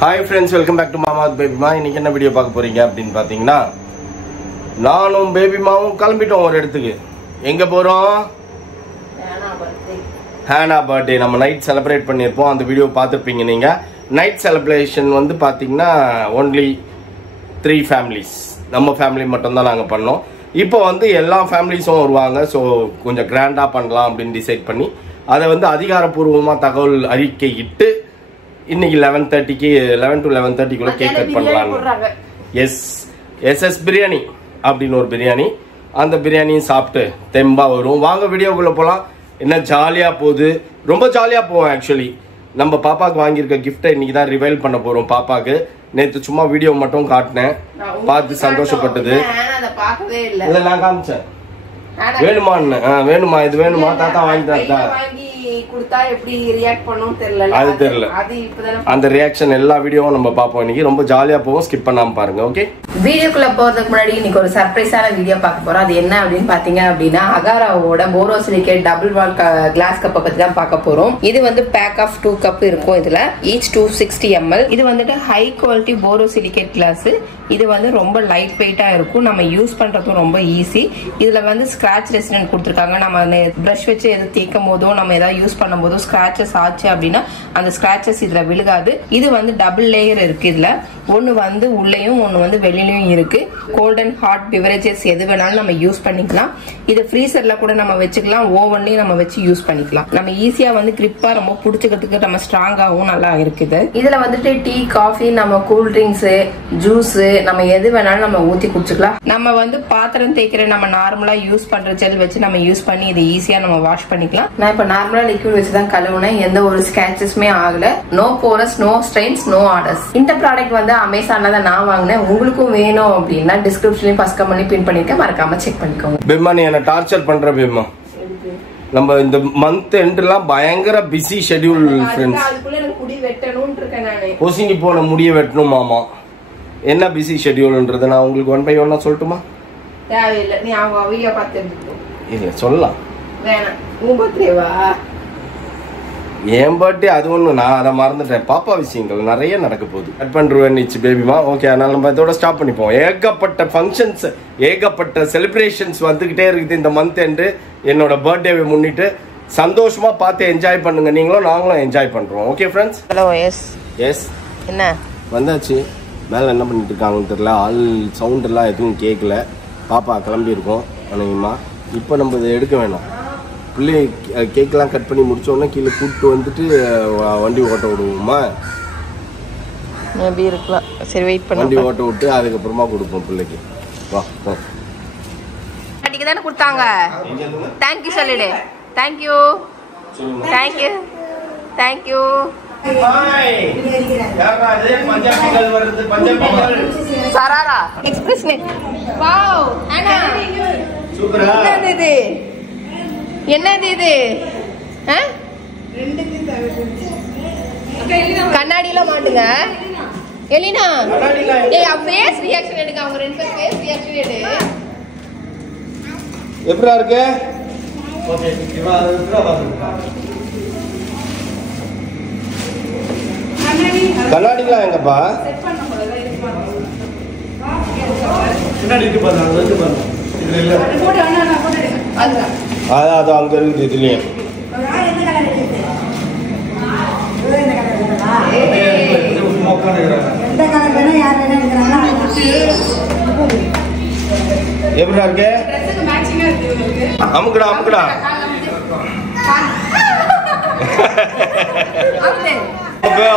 Hi friends, welcome back to Mama's Baby Ma. இன்னைக்கு என்ன video பார்க்க போறீங்க அப்படினு பாத்தீங்கன்னா நானும் பேபி மாவும் கிளம்பிட்டோம் ஒரு இடத்துக்கு. எங்க போறோம்? ஹானா பர்த்டே. நம்ம நைட் செலிப்ரேட் பண்ணிருப்போம். அந்த வீடியோ பார்த்திருப்பீங்க நீங்க. நைட் செலிப்ரேஷன் வந்து பாத்தீங்கன்னா only 3 families. நம்ம ஃபேமிலி மட்டும் தான் நாங்க பண்ணோம். இப்போ வந்து எல்லா ஃபேமிலிஸும் வருவாங்க. சோ கொஞ்சம் கிராண்டா பண்ணலாம் அப்படினு டிசைட் பண்ணி அதை வந்து அதிகாரப்பூர்வமா தகவல் அறிக்கை இட்டு இன்னைக்கு 11 to 11:30 குள்ள கேக் கட் பண்ணலாம். எஸ் பிரியாணி அப்படின்னு ஒரு பிரியாணி. அந்த பிரியாணியும் சாப்பிட்டு தெம்பா வரும். வாங்க வீடியோக்குள்ள போலாம். என்ன ஜாலியா போகுது, ரொம்ப ஜாலியா போவோம். ஆக்சுவலி நம்ம பாப்பாக்கு வாங்கியிருக்க கிஃப்டை இன்னைக்கு தான் ரிவைல் பண்ண போறோம். பாப்பாக்கு நேற்று சும்மா வீடியோ மட்டும் காட்டினேன், பார்த்து சந்தோஷப்பட்டது. இல்ல நான் காமிச்சேன். வேணுமான்னு வேணுமா, இது வேணுமா, தாத்தா வாங்கி தாத்தா குடுத்தா எப்படி ரியாக்ட் பண்ணும் தெரியல. அது தெரியல. அந்த ரியாக்ஷன் எல்லா வீடியோவும் நம்ம பாப்போம். இன்னைக்கு ரொம்ப ஜாலியா போவோம். ஸ்கிப் பண்ணாம பாருங்க. ஓகே, வீடியோக்குள்ள போறதுக்கு முன்னாடி இன்னைக்கு ஒரு சர்ப்ரைஸான வீடியோ பார்க்க போறோம். அது என்ன அப்படின்னு பாத்தீங்க அப்படின்னா அகாராவோட போரோசிலிகேட் டபுள் வால் கிளாஸ் கப்பை பத்தி தான் பார்க்க போறோம். இது வந்து பேக் ஆஃப் 2 கப் இருக்கும். இதுல ஈச் 260 ml. இது வந்துட்டு ஹை குவாலிட்டி போரோசிலிகேட் கிளாஸ். இது வந்து ரொம்ப லைட் வெயிட்டா இருக்கும். நம்ம யூஸ் பண்றதும் ரொம்ப ஈஸி. இதுல வந்து ஸ்கிராச் ரெசிஸ்டன்ட் கொடுத்துருக்காங்க. நம்ம பிரஷ் வச்சு எது தேய்க்கும் போதோ நம்ம ஏதாவது யூஸ் பண்ணும்போது ஸ்கிராச்சஸ் ஆச்சு அப்படின்னா அந்த ஸ்கிராச்சஸ் இதுல விழுகாது. இது வந்து டபுள் லேயர் இருக்கு. இதுல ஒன்னு வந்து உள்ளேயும் ஒன்னு வந்து வெளியிலயும் இருக்கு. கோல்ட் அண்ட் ஹாட் பிவரேஜஸ் எது வேணாலும் நம்ம யூஸ் பண்ணிக்கலாம். இது ஃப்ரீசர்ல கூட நம்ம வச்சுக்கலாம், ஓவன்லயும் நம்ம வச்சு யூஸ் பண்ணிக்கலாம். நம்ம ஈஸியா வந்து கிரிப்பா ரொம்ப புடிச்சுக்கிறதுக்கு நம்ம ஸ்ட்ராங்காவும் நல்லா இருக்குது. இதுல வந்துட்டு டீ, காஃபி, நம்ம கூல் ட்ரிங்க்ஸ், ஜூஸ் நம்ம எது வேணாலும் நம்ம ஊத்தி குடிச்சுக்கலாம். நம்ம வந்து பாத்திரம் தேய்க்கிற நம்ம நார்மலா யூஸ் பண்ற ஜெல் வச்சு நம்ம யூஸ் பண்ணி இதை ஈஸியா நம்ம வாஷ் பண்ணிக்கலாம். நான் இப்ப நார்மலா லிக்விட் வச்சுதான் கழுவுனேன். எந்த ஒரு ஸ்கிராச்சஸ்மே ஆகல. No pores, no strains, no orders. இந்த ப்ராடக்ட் வந்து அமேசான்ல தான் நான் வாங்கினேன். உங்களுக்கும் வேணும் அப்படின்னா டிஸ்கிரிப்ஷன்லயும் ஃபர்ஸ்ட் கமெண்ட்லயும் பின் பண்ணிருக்கேன், மறக்காம செக் பண்ணிக்கோங்க. பெம்மா நீ என்ன டார்ச்சர் பண்ற பெம்மா. நம்ம இந்த மந்த் எண்ட்லாம் பயங்கர பிஸி ஷெட்யூல் ஃப்ரெண்ட்ஸ். அதுக்குள்ள எனக்கு முடி வெட்டணும்னு இருக்கேன் நானே. பொசிங்கி போன முடிய வெட்டணும் மாமா. என்ன பிஸி ஷெட்யூல்ன்றது நான் உங்களுக்கு 1 by 1 சொல்லட்டுமா? தேவையில்லை, நீ அவங்க வீடியோ பார்த்து எடுத்துக்கோ. இல்ல சொல்லலாம். வேணாம், உன் பர்த்டேவா? என் பர்த்டே அது ஒண்ணு, நான் அதை மறந்துட்டேன். பாப்பா விஷயங்கள் நிறைய நடக்க போகுது. கட் பண்ணுவேன் நிச்சு பேபிமா. ஓகே, அதனால நம்ம இதோட ஸ்டாப் பண்ணிப்போம். ஏகப்பட்ட ஃபங்க்ஷன்ஸ், ஏகப்பட்ட செலிப்ரேஷன்ஸ் வந்துகிட்டே இருக்குது இந்த மந்த் எண்டு. என்னோட பர்த்டேவை முன்னிட்டு சந்தோஷமா பார்த்து என்ஜாய் பண்ணுங்க. நீங்களும் நாங்களும் என்ஜாய் பண்றோம். Okay friends. Hello. Yes yes. என்ன வந்தாச்சு. மேலே என்ன பண்ணிட்டு இருக்காங்கன்னு தெரியல. ஆள் சவுண்ட் எல்லாம் எதுவும் கேட்கல. பாப்பா கிளம்பி இருக்கோம் அனைமா. இப்போ நம்ம இதை எடுக்க வேணாம். பிள்ளை கேக்கெல்லாம் கட் பண்ணி முடிச்சோடனே கீழே கூப்பிட்டு வந்துட்டு வண்டி ஓட்ட விடுவோமா? எப்படி இருக்கலாம். சரி, வெயிட் பண்ணி வண்டி ஓட்ட விட்டு அதுக்கப்புறமா கொடுப்போம் பிள்ளைக்கு. வா தானே கொடுத்தாங்க. தேங்க்யூ சொல்லிடு. Thank you thank you thank you. சராரா எக்ஸ்பிரஸ் நெட். வாவ் அண்ணா, என்னது இது? என்னது இது? கண்ணாடியில மாட்டுங்க எலினா. ஏய், ஃபேஸ் ரியாக்ஷன் எடுங்க. அவங்க ரெண்டு பேர் ஃபேஸ் ரியாக்ஷன் எடு. எப்பரா இருக்கு? ஓகே, இவா அதுக்கு வா. கண்ணாடிலாம் எங்கப்பா? செட் பண்ண போறதா இருக்கு. கண்ணாடி இருக்கு பாருங்க, அங்க இருக்கு பாருங்க. இது இல்ல. போடு அண்ணா, போடு. அது அங்க இருக்குது. இதுலயே எப்படிடா இருக்கு? அமுக்குடா அமுக்குடா.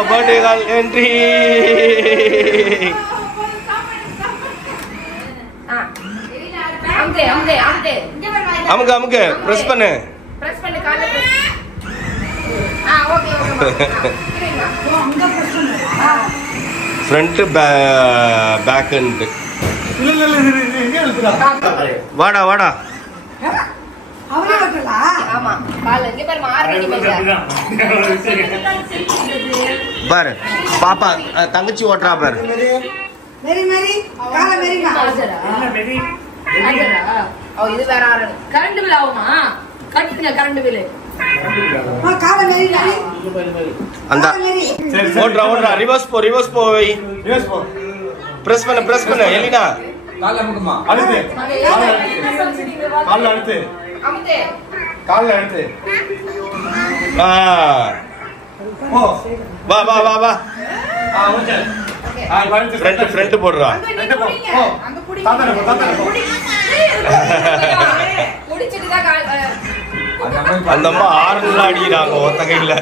Birthday call entry. அமுக்கு அமுக்கு பிரஸ் பண்ணு. பிரஸ் பண்ணு கால்ல. Okay okay. Front back and. இல்ல வாடா வாடா. அவரே வரல. ஆமா, கால்ல இங்க பாரு. மார்கடி மேல பாரு பாப்பா தங்கச்சி ஓட்றா பாரு. மேரி மேரி கால மேரிங்க. என்ன மேரி? ஓ, இது வேற ஆரன். கரண்ட் பில் ஆகுமா? கட்டுங்க கரண்ட் பில். கால மேரி மேரி. அந்த ஓடுறா ரிவர்ஸ் போ பிரஸ் பண்ண எலினா கால்ல அமுக்குமா அழுத்து கால்ல அழுத்து கால்ல அழுத்து ஓ வா ஓகே ஃப்ரண்ட் போடுறா அங்க புடி தாத்தா புடிச்சிட்டு தான் அந்த அம்மா ஆறுல அடிக்கிறாங்க ஒத்த கையில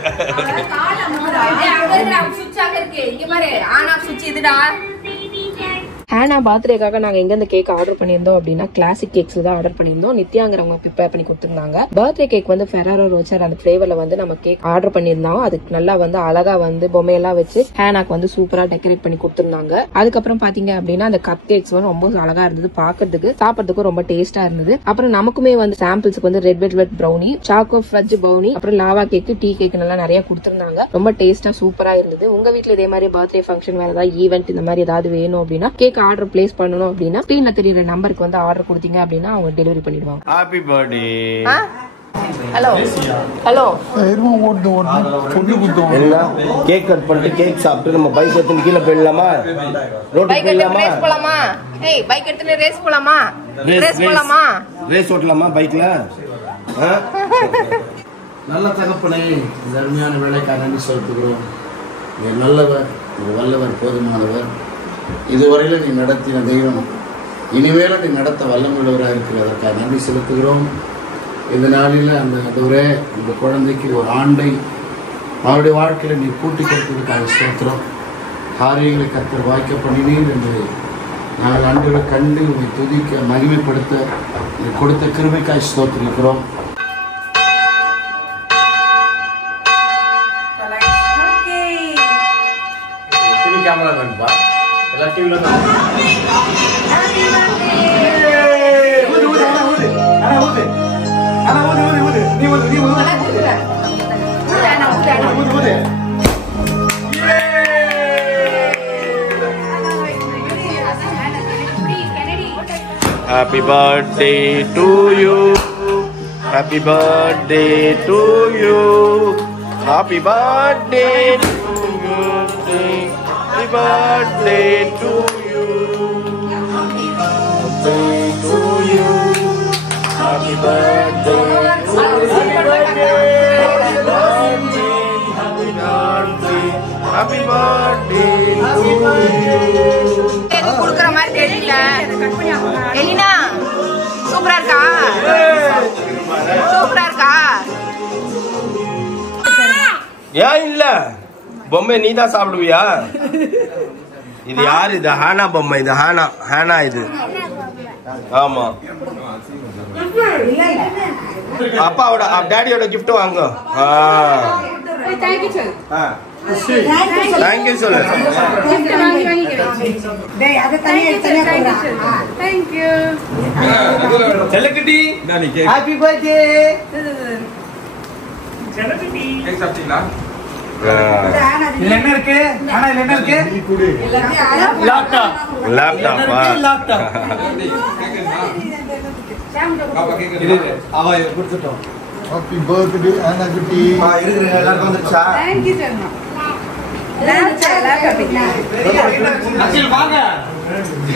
ஹேனா பர்த்டேக்காக நாங்க எங்க இந்த கேக் ஆர்டர் பண்ணியிருந்தோம் அப்படின்னா கிளாசிக் கேக்ஸ் தான் ஆர்டர் பண்ணியிருந்தோம். நித்யாங்கிறவங்க ப்ரிப்பேர் பண்ணி கொடுத்துருந்தாங்க. பர்த்டே கேக் வந்து ஃபெராரோ ரோச்சர் அந்த ஃபிளேவர்ல வந்து நம்ம கேக் ஆர்டர் பண்ணியிருந்தோம். அதுக்கு நல்லா வந்து அழகா வந்து பொம்மையெல்லாம் வச்சு ஹேனாக்கு வந்து சூப்பரா டெக்கரேட் பண்ணி கொடுத்துருந்தாங்க. அதுக்கப்புறம் பாத்தீங்க அப்படின்னா அந்த கப் கேக்ஸ் வந்து ரொம்ப அழகா இருந்தது, பாக்குறதுக்கு சாப்பிட்றதுக்கும் ரொம்ப டேஸ்டா இருந்தது. அப்புறம் நமக்குமே வந்து சாம்பிள்ஸ்க்கு வந்து red velvet brownie, choco fudge brownie, அப்புறம் லாவா கேக், டீ கேக் எல்லாம் நிறைய கொடுத்துருந்தாங்க. ரொம்ப டேஸ்டா சூப்பரா இருந்தது. உங்க வீட்டுல இதே மாதிரி பர்த்டே ஃபங்க்ஷன் வேற ஏதாவது ஈவென்ட் இந்த மாதிரி ஏதாவது வேணும் அப்படின்னா கேக் ஆர்டர் பிளேஸ் பண்ணனும் அப்படின்னா ஸ்கிரீன்ல தெரியுற நம்பருக்கு வந்து ஆர்டர் கொடுத்தீங்க அப்படின்னா அவங்க டெலிவரி பண்ணிடுவாங்க. Happy birthday. Hello cake cut பண்ணிட்டு கேக் சாப்பிட்டு நம்ம பைக் எடுத்து கீழே போயிடலாமா? ரோட்டுக்கு போயிடலாமா? ஏய் பைக் எடுத்து ரேஸ் போலாமா? ரேஸ் ஓட்டலாமா பைக்ல? நல்ல தகப்பனே, இந்த அருமையான வேலைக்காக நன்றி செலுத்துகிறோம். நல்லவர், வல்லவர், போதுமானவர். இதுவரையில் நீ நடத்தின தெய்வம், இனிமேல நீ நடத்த வல்லமுள்ளவராக இருக்கிறதற்காக நன்றி செலுத்துகிறோம். இந்த நாளில் அந்த ஒரே இந்த குழந்தைக்கு ஒரு ஆண்டை அவருடைய வாழ்க்கையில் நீ கூட்டி கொடுத்ததுக்காக ஸ்தோத்திரம். காரியங்களை கர்த்தர் வாய்க்க பண்ணினீர் என்று நாங்கள் ஆண்டுகளை கண்டு உங்களை துதிக்க மகிமைப்படுத்த நீ கொடுத்த கிருபைக்காய் ஸ்தோத்திரிக்கிறோம். கேமரா வேணுப்பா, எல்லா டிவில தான். Happy birthday to you. Happy birthday to you. Happy birthday to you. Happy birthday to you. Happy birthday to you. Happy birthday to you. Happy birthday to you. குடுக்குற மாதிரி தெரியல. எலினா சூப்பரா இருக்கா? சூப்பரா இருக்கா? ஏன் இல்ல பொம்மை நீ தான் சாப்பிடுவியா? இது யாரு? இது ஹானா பொம்மை. இது ஹானா இது. ஆமா, அப்பாவோட டாடியோட கிஃப்ட் வாங்க. தேங்க்யூ சொல்லு. செல்லக்குட்டி ஹாப்பி பர்த்டே. செல்லக்குட்டி கேக் சாப்பிட்டீங்களா? இதுல என்ன இருக்கு? ஆனா இதுல என்ன இருக்கு? லேப்டாப். இது அவ கொடுத்துட்டோம். ஹாப்பி பர்த்டே ஆனா குட்டி. இருக்கு எல்லாரும் வந்துச்சா? Thank you Sharma. லேப்டாப் அச்சில் வாங்க.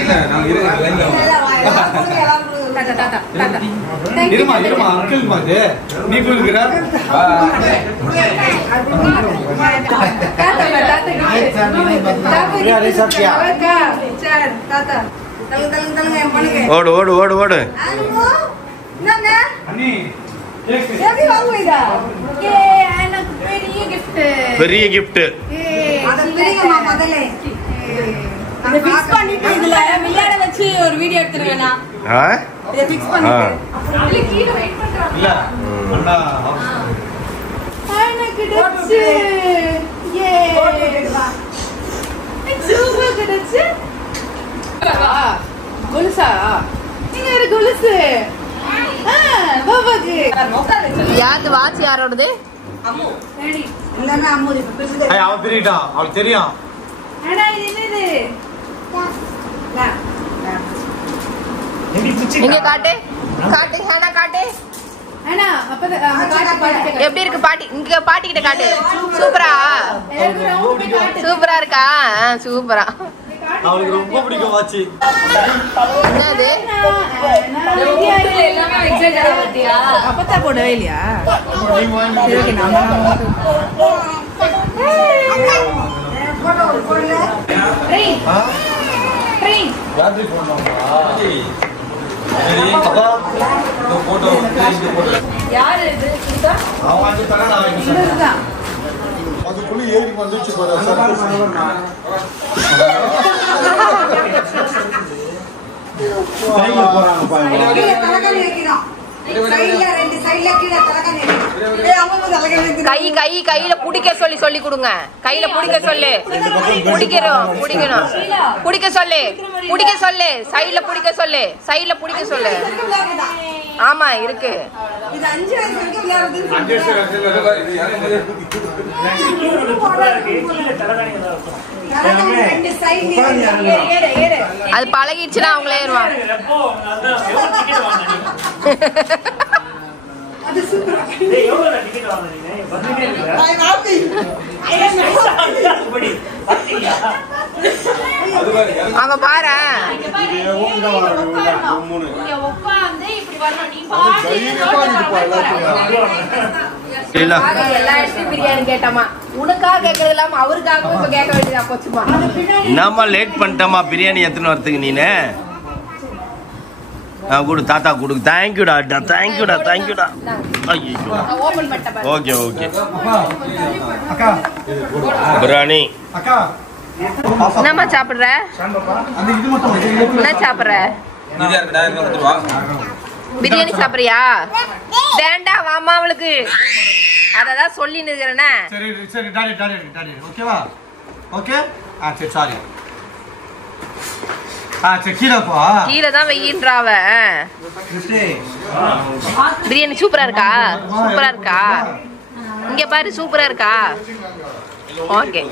இல்ல நான் இருங்க லைன்ல இருமா அங்கிள் மாதிரி நீ குடுக்குற. ஓடு ஓடு ஓடு ஓடு. பெரிய கிஃப்ட். இதுல விளையாட வச்சு ஒரு வீடியோ எடுத்துருவேனா? இத ஃபிக்ஸ் பண்ணிட்டு இல்ல கீழ வெயிட் பண்றாங்க. இல்ல அண்ணா எனக்கு டச்சு ஏ சூப்பர் டச்சு. கொலுசா? நீங்க ஒரு கொலுசு. பாபாக்கு யாரு வாட்ச் யாரோடது? அம்மு. ரெடி இல்லன்னா அம்மு இது. ஐ அவ பிரிட்டா அவளுக்கு தெரியும். அடா இது என்னது? இங்க காட்டு காட்டு ஹேனா காட்டு. எப்படி இருக்கு பாட்டி? இங்க பாட்டி கிட்ட காட்டு. சூப்பரா சூப்பரா இருக்கா? சூப்பரா. அவளுக்கு ரொம்ப பிடிக்கும் வாட்சி. என்னது அப்பத்தா போடவே இல்லையா? அதுக்குள்ள ஏறி வந்துச்சு பாரு. கையில புடிக்க சொல்லி கொடுங்க. கையில புடிக்க சொல்லு. புடிக்கணும். புடிக்க சொல்லு. சைடுல புடிக்க சொல்லு. ஆமா இருக்கு. அது பழகிடுச்சுன்னா அவங்களே ஏறுவாங்க. அங்க பாரு. எல்லா இடத்துலயும் பிரியாணி கேட்டமா. உனக்காக கேட்கறது இல்லாம அவருக்காகவும் இப்ப கேட்க வேண்டியதா போச்சுமா. என்னம்மா லேட் பண்ணிட்டமா பிரியாணி எத்தனை வரத்துக்கு நீனு? கொடு தாத்தா கொடு. தேங்க்யூடா. ஓகே பிரியாணி. என்னம்மா சாப்பிடுற? என்ன சாப்பிடுற? பிரியாணி சாப்பிடுறியா? வேண்டாம் வாமா அவளுக்கு. அததான் சொல்லி நிக்கிறேனே. சரி டாடி ஓகேவா? ஓகே சரி சாரி. சரி கீழே தான் வெயின்றாவ. பிரியாணி சூப்பரா இருக்கா? இங்க பாரு சூப்பரா இருக்கா? ஓகே.